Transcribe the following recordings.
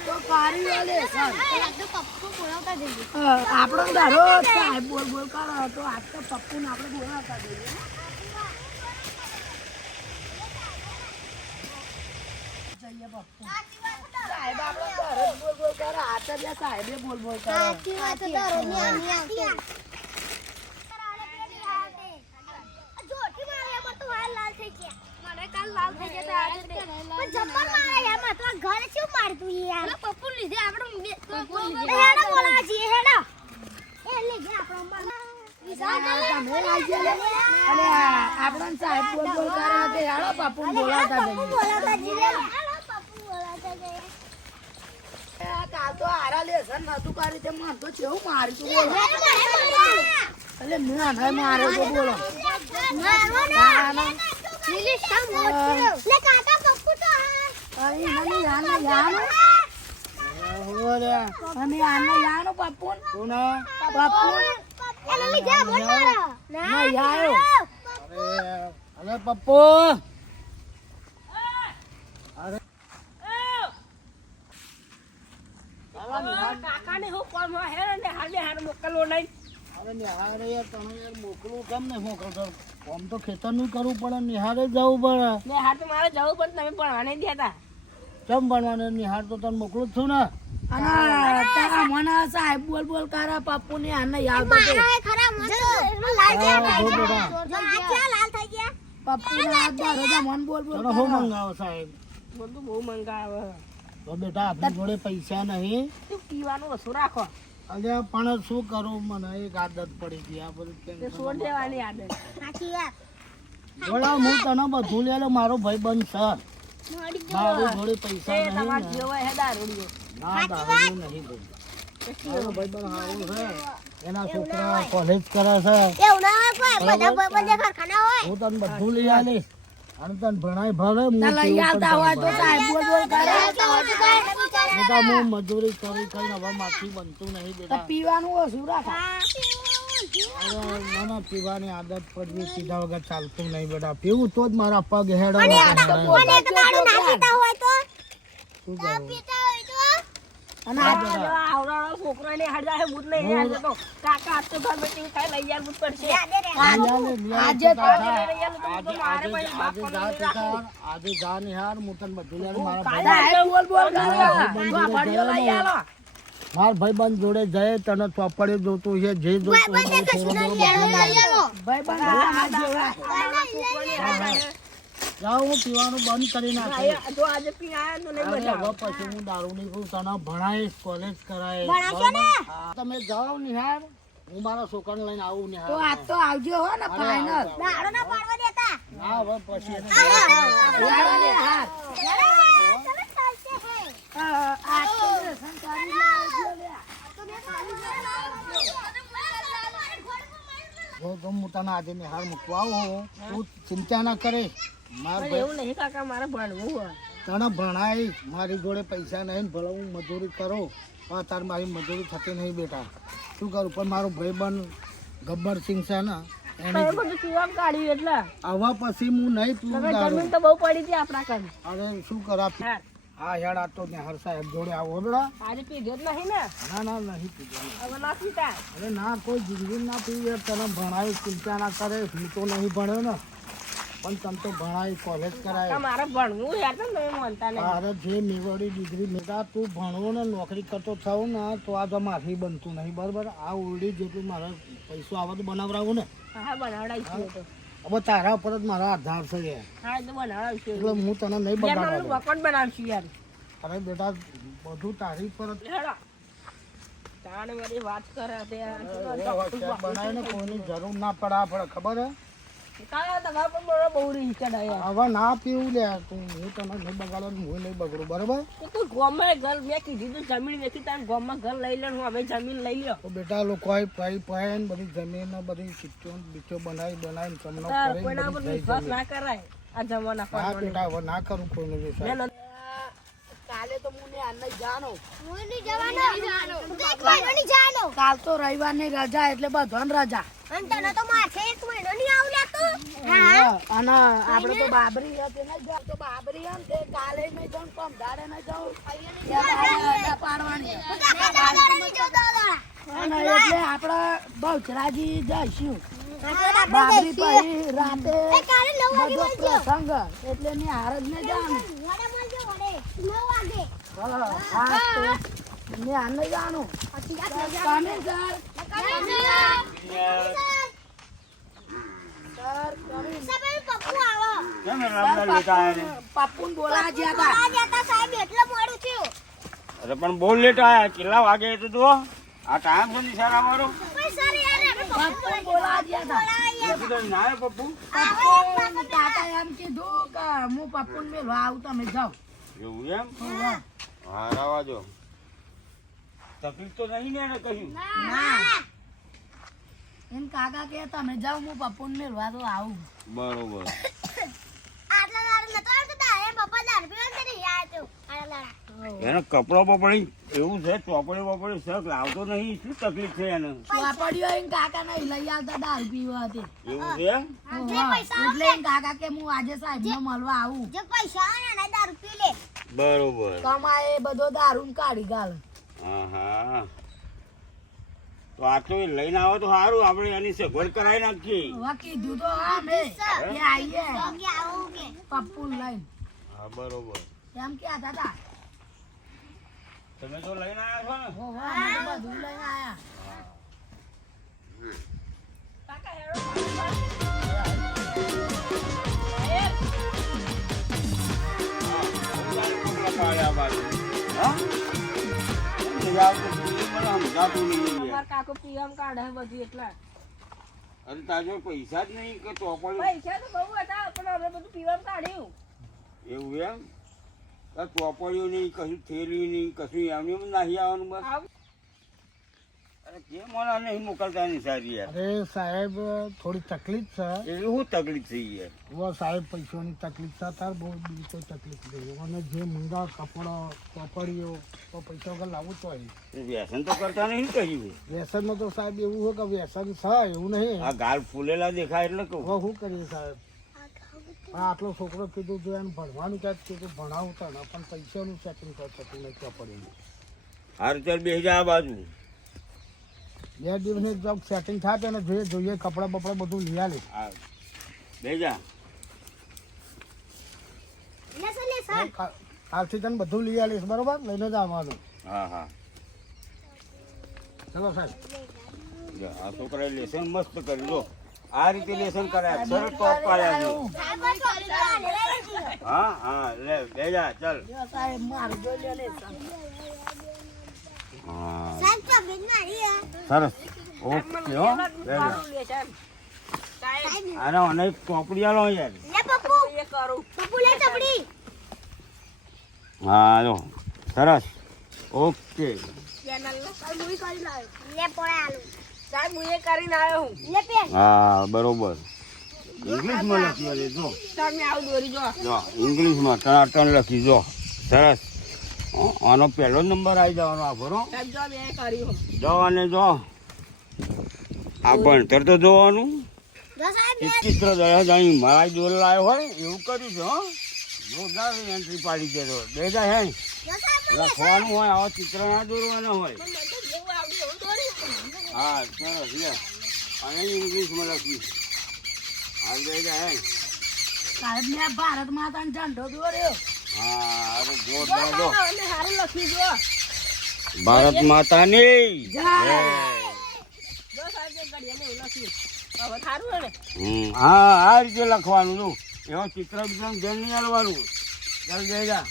તો કારી વાલે સર પપ્પુ બોલાવતા જઈએ આપણો દારો સાહેબ બોલ બોલ કરો તો આજ તો પપ્પુ ને આપણે બોલાવતા જઈએ જઈએ પપ્પુ સાહેબ આપણો દારો બોલ બોલ કરો આ તો બે સાહેબે બોલ બોલ કરો સાચી વાત તો દારો ની આવતી જોઠી મારે એમાં તો હાલ લાલ થઈ ગયા મને કાલ લાલ થઈ ગયા આજે પણ જબ્બર મારે એમાં તો ઘરે શું મારતું યાર પપ્પુ લીધે આપણે હેડો બોલાવા છીએ હેડો એ લીધે આપણો અને આપણો સાહેબ બોલ બોલ કરે તે હાલો પપ્પુ બોલાવતા જઈએ કાલ તો હારા લેસન નતું કરી તે મન તો કેવું મારી તું બોલો એટલે મેં આને મારે તો બોલો અને આને યાનો પપ્પુ પપ્પુ અરે પપ્પુ અરે કાકાને હું કોમ હે ને હારે મોકલવો નહીં અરે નિહારે યાર તમે યાર મોકલું કેમ ને મોકલતો આમ તો ખેતરનું કરવું પડે નિહારે જવું પડે નિહાર તો મારે જવું પણ તમે ભણવા નહીં દેતા કેમ ભણવાનું નિહાર તો તને મોકલું જ છું ને અને તારા મને સાહેબ બોલ બોલ કરે પપ્પુ ને આને યાદ હતો પપ્પુ ના દારોજા મન બોલ બોલ તને શું મંગાવો સાહેબ બધું બહુ મંગાવે તો બેટા આપણી જોડે પૈસા નહીં તું પીવાનું ઓછું રાખો અરે પણ શું કરું મને એક આદત પડી ગઈ આ બધું તે છોડ દેવાની આદત જોડા હું તને બધું લે લો મારો ભાઈ બંધ છે મારી જોડે પૈસા એ નહીં તમાર ને. જેવો હે દારૂડિયો ના દારૂ નહીં ભાઈ મારો ભાઈ બંધ સારું છે એના છોકરા કોલેજ કરે છે હું તને બધું લઈ આવીશ અને તને ભણાય ભલે હું ના લઈ કેવું આવતા હોય તો પણ સાહેબ બોલ બોલ કરે બેટા હું મજૂરી કરી કરીને હવે માથી બનતું નહીં તો બેટા પીવાનું ઓછું રાખો અરે મને પીવાની આદત પડવી પીધા વગર ચાલતું નહીં બેટા પીવું તો જ મારા પગ હેડો શું કરું અને આવડાનો છોકરો ને હાડ જાય બૂટ નહીં હાડ તો કાકા આજ તો ઘર બેઠી ખાઈ લઈ યાર બૂટ પડશે આજે તો આજે જા નિહાર હું તને બધું લઈને મારા સાહેબ બોલ બોલ કરે તો ભણ્યો લઈ આલો ભાઈ બંધ જોડે જાય તને ચોપડે જોતું છે જે જોતું હોય તે ભાઈ બંધ જાઓ હું પીવાનું બંધ કરી નાખીશ જો આજે પી આયા તો નહીં અરે મજા હવે પછી હું દારૂ નહીં પીવું તને ભણાઈશ કોલેજ કરાઈશ હા. તમે જાઓ નિહાર હું મારા છોકરાને લઈને આવું નિહાર તો આજ તો આવજો હો ને ફાઇનલ ના હવે પછી એને લાડવાને હાથ આજ તો લેસન કરી લાવજો લે જો તો હું તને આજે નિહાર મૂકવા આવું તું ચિંતા ના કરે માર પણ ભાઈ એવું નહીં કાકા મારે ભણવું હોય તને ભણાય મારી જોડે પૈસા નહીં ભલે હું મજૂરી કરું પણ તાર મારી મજૂરી થતી નહીં બેટા શું કરું પણ મારો ભાઈબંધ ગબ્બરસિંહ છે ને એને તમે બધું પીવા કાઢ્યું એટલે આવા પછી હું નહીં પીવું તમે દારૂ જમીન તો બહુ પડી હતી આપણા કન અરે શું કરા હા હા યાર આ તો નિહાર સાહેબ જોડે આવો બેડા આજે પીધો જ નહીં ને ના નહીં પીવું હવે ના પીતા અરે ના કોઈ જિંદગી ના પીવે તને ભણાય ચિંતા ના કરે હું તો નહીં ભણ્યો ને પણ તને તો ભણાય કોલેજ કરાય મારે ભણવું યાર તમે માનતા નહીં તારે જે મેવાડી ડિગ્રી મેળા તું ભણવો ને નોકરી કરતો થાવ ને તો આ તો માથી બનતું નહીં બરાબર આ ઓરડી જેટલું મારે પૈસો આવે તો બનાવરાવું ને હા બનાવડાવીશું તો હવે તારા ઉપર જ મારા આધાર છે હા તો બનાવડાવીશું એટલે હું તને નહીં યાર બગાડવા બકોટ બનાવશું યાર અરે બેટા બધું તારી પર જ હેડો તાણે મારી વાત કરે તે બનાવીને કોઈની જરૂર ના પડે ખબર હે કાકા તમારે પણ બરો બહુ રીચ ચડાય હવે ના પીવું લે તું હું તને નહીં બગાડો હું નહીં બગડું બરાબર તો તું ગામમાં ઘર મેં કીધું તું જમીન વેચી તારે ગામમાં ઘર લઈ લે હું હવે જમીન લઈ લ્યો તો બેટા લોકો પાઈ પાઈ ને બધી જમીન ને બધી ચીચો બીચો બનાવીને તમને કોઈના ઉપર વિશ્વાસ ના કરાય આ જમાના હા પર બેટા હવે ના કરું કોઈને વિશ્વાસ કાલે તો મુને આને જાનો હું નહીં જવાનો કાલ તો રવિવાર ની રજા એટલે બધાને રજા અને તને તો માથે 1 મહિનો નહીં આવ લે અને આપણે તો બાબરી હતી ને તો બાબરી એમ તે કાલે નહીં જાઉં પમદાડે નહીં જાઉં પાડવાની અને એટલે આપણે બહુચરાજી જઈશું બાબરી પછી રાતે બધો પ્રસંગ એટલે ની હાર જ નહીં જવાનું ને હાર નહીં જવાનું પપ્પુ બોલા ગયા અરે પણ બહુ લેટ આયા કેટલા વાગે તો જુઓ આ ટાઈમ છે નિશાળ અમારો પપ્પુ બોલા ગયા હતા ના પપ્પુ કાકા એમ કીધું કે હું પપ્પુ ને મેળવા આવું તમે જાઓ એવું એમ હા રાવા જો તકલીફ તો નહીં ને એને કહ્યું ના એમ કાકા કે તમે જાઓ હું પપ્પુ ને મેળવા તો આવું બરોબર એને કપડો બપડી એવું છે ચોપડી બપડી શક લાવતો નહીં શું તકલીફ છે એને વાપડ્યો એમ કાકા નહીં લઈ આવતા દારૂ પીવા હતી એવું છે એટલે એમ કાકા કે હું આજે સાહેબ ને મળવા આવું બરોબર કમાએ બધો દારૂ કાઢી ગાલ હા હા તો આટલું એ લઈને આવો તો સારું આપણે એની સગવડ કરાવી નાખીએ હવે કીધું તો હા મેં કે આવીએ પપ્પુ લઈને હા બરોબર એમ ક્યાં હતા તમે તો લઈને આવ્યા છો ને અમે તો બધું લઈને આયા કાકો પીએમ કાઢે બધું એટલે અરે તાજો પૈસા જ નહીં કે ચોપડી પૈસા તો બહુ હતા પણ અમે બધું પીએમ કાઢ્યું એવું એમ ચોપડીઓ નહીં કશું થેલી નહીં કશું એમને એમ નાહી આવવાનું બસ અરે કેમ મને નહીં મોકલતા નહીં સારી યાર અરે સાહેબ થોડી તકલીફ છે એટલે શું તકલીફ થઈ યાર वो साहेब पैसों की तकलीफ था तार बहुत दिल को तकलीफ नहीं અને જે મંગા કપડા કપડીઓ તો પૈસા વગર લાવવું તો હોય વ્યસન તો કરતા નહીં કહ્યું વ્યસનમાં તો સાહેબ એવું હોય કે વ્યસન છે એવું નહીં આ ગાલ ફૂલેલા દેખાય એટલે કહું હવે શું કરીએ સાહેબ આ આટલો છોકરો કીધું જો એને ભણવાનું ક્યાંક કીધું ભણાવતા ને પણ પૈસાનું સેટિંગ થતું નથી કપડીનું હાર ચાલ બે જા આ બાજુ 2 દિવસની જોબ સેટિંગ થાય ને જે જોઈએ કપડા બપડા બધું લઈ આલે હા બે જા કાલથી તને બધું લઈ આલીશ બરોબર લઈને જ આવવાનું હા હા ચલો સાહેબ જો આ છોકરાએ લેસન મસ્ત કર્યું જો આ રીતે લેસન કર્યા સરસ ટોપ પાડ્યા છે હા હા લે બે જા ચાલ સાહેબ મારું જોઈ લે હા સરસ ઓકે હો બે જા અરે અનેક ચોપડી આલો યાર હા જો સરસ ઓકે હા બરોબર ઇંગ્લિશમાં લખી આલે જો જો ઇંગ્લિશમાં ટનાટન લખી જો સરસ આનો પહેલો નંબર આવી જવાનો આ ભરો જો અને જો આ ભણતર તો જોવાનું ચિત્ર જાણી મારા દોર લાવ્યો હોય એવું કર્યું છે હો જોરદાર એન્ટ્રી પાડી દેતો બે જાય હે લખવાનું હોય આવા ચિત્ર ના દોરવાના હોય હા સરસ લે અને ઇંગ્લિશમાં લખ્યું હા બે જાય હે સાહેબ ને ભારત માતાનો ઝંડો દોર્યો હા અરે જોરદાર જો સારું લખી જો ભારત માતાની જય. જો સાહેબ એક ઘડિયાને એવું લખ્યું હવે સારું હે ને હા આ રીતે લખવાનું જો એવો ચિત્ર એકદમ ધ્યાન નહીં આવવાનું ચાલ જઈ જા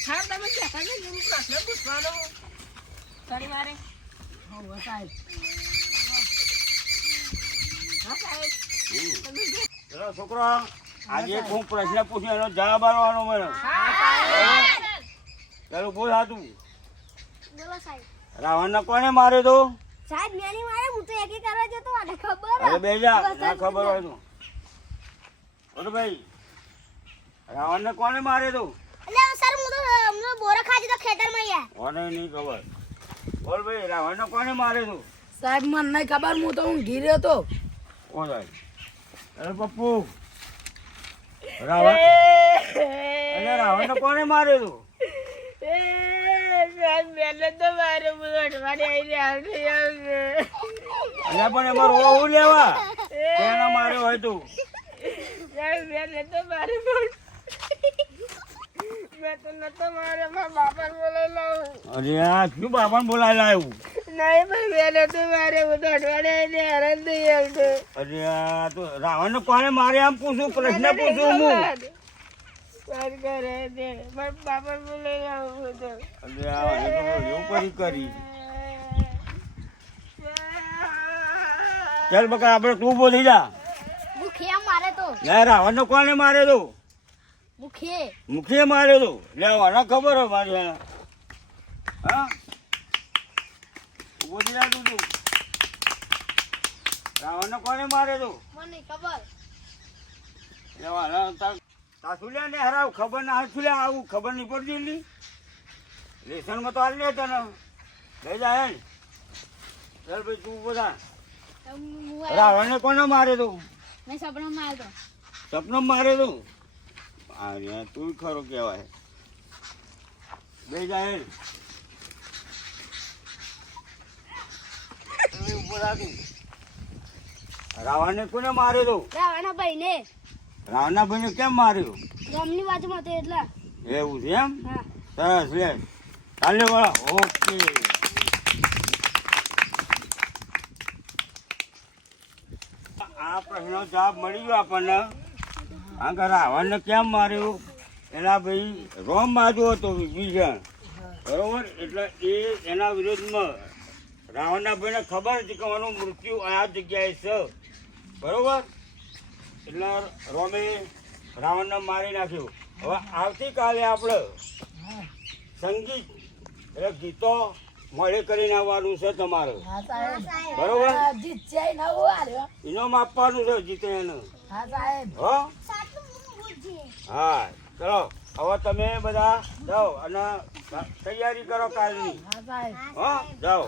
સાહેબ તમે કહેતા ને હું પ્રશ્ન પૂછવાનો શનિવારે હો સાહેબ હા સાહેબ તમે જે ચલો છોકરો આજે એક હું પ્રશ્ન પૂછ્યો એનો જવાબ આપવાનો મને ચાલો બોલ હાતું રાવણને કોને માર્યો તો સાહેબ મેની મારે હું તો એકી કરવા જતો આને ખબર અરે બે જા ના ખબર હોય તો બોલો ભાઈ રાવણને કોને માર્યો તો એટલે સર હું તો બોરા ખાજી તો ખેતરમાં યાર કોને નહીં ખબર બોલ ભાઈ રાવણને કોને માર્યો તો સાહેબ મને નહીં ખબર હું તો ઊંઘી રહ્યો તો ઓ સાહેબ અરે પપ્પુ રાવણ અરે રાવણને કોને માર્યો અલ્યા પણ એમાં રોવું લેવા કોને માર્યો હોય તું અરે આ શું બાપાને બોલાવી લાવ્યું અરે આ તો રાવણ ને કોને મારે આમ પૂછું પ્રશ્ન પૂછું હું કરી ચાલ બકા આપડે તું બોલી જા મુખિયા મારે તો રાવણ ને કોને મારે તો મુખે માર્યો તો લેવાના ખબર હોય મારી એને હા બોલી જા તું રાવણ ને કોને મારે તો મને ખબર લેવાના સાસુ લે ને હરાવ ખબર ના હાથ લે આવું ખબર નહીં પડતી એની લેસનમાં તો હાલ લે તને લઈ જાય ને ચાલ ભાઈ તું બધા રાવણ ને કોને મારે તું મેં સપનો માર્યો સપનો મારે તું અરે તું ખરો કહેવાય બે જાય રાવણ ને કોને માર્યો તું રાવણના ભાઈને રાવણના ભાઈને કેમ માર્યો ગામની બાજુમાં તો એટલા એવું છે એમ હા સરસ લે ચાલે વાળા ઓકે આ પ્રશ્નનો જવાબ મળી ગયો આપણને કારણ કે રાવણને કેમ માર્યું એના ભાઈ રોમ બાજુ હતો વિભીષણ બરોબર એટલે એ એના વિરોધમાં રાવણના ભાઈને ખબર હતી કે આનું મૃત્યુ આ જગ્યાએ છે બરોબર એટલે રોમે રાવણને મારી નાખ્યું હવે આવતીકાલે આપણે સંગીત એટલે ગીતો મળે કરીને આવવાનું છે તમારે બરોબર ઇનામ આપવાનું છે જીતે એને હો હા ચલો હવે તમે બધા જાઓ અને તૈયારી કરો કાલની હો જાઓ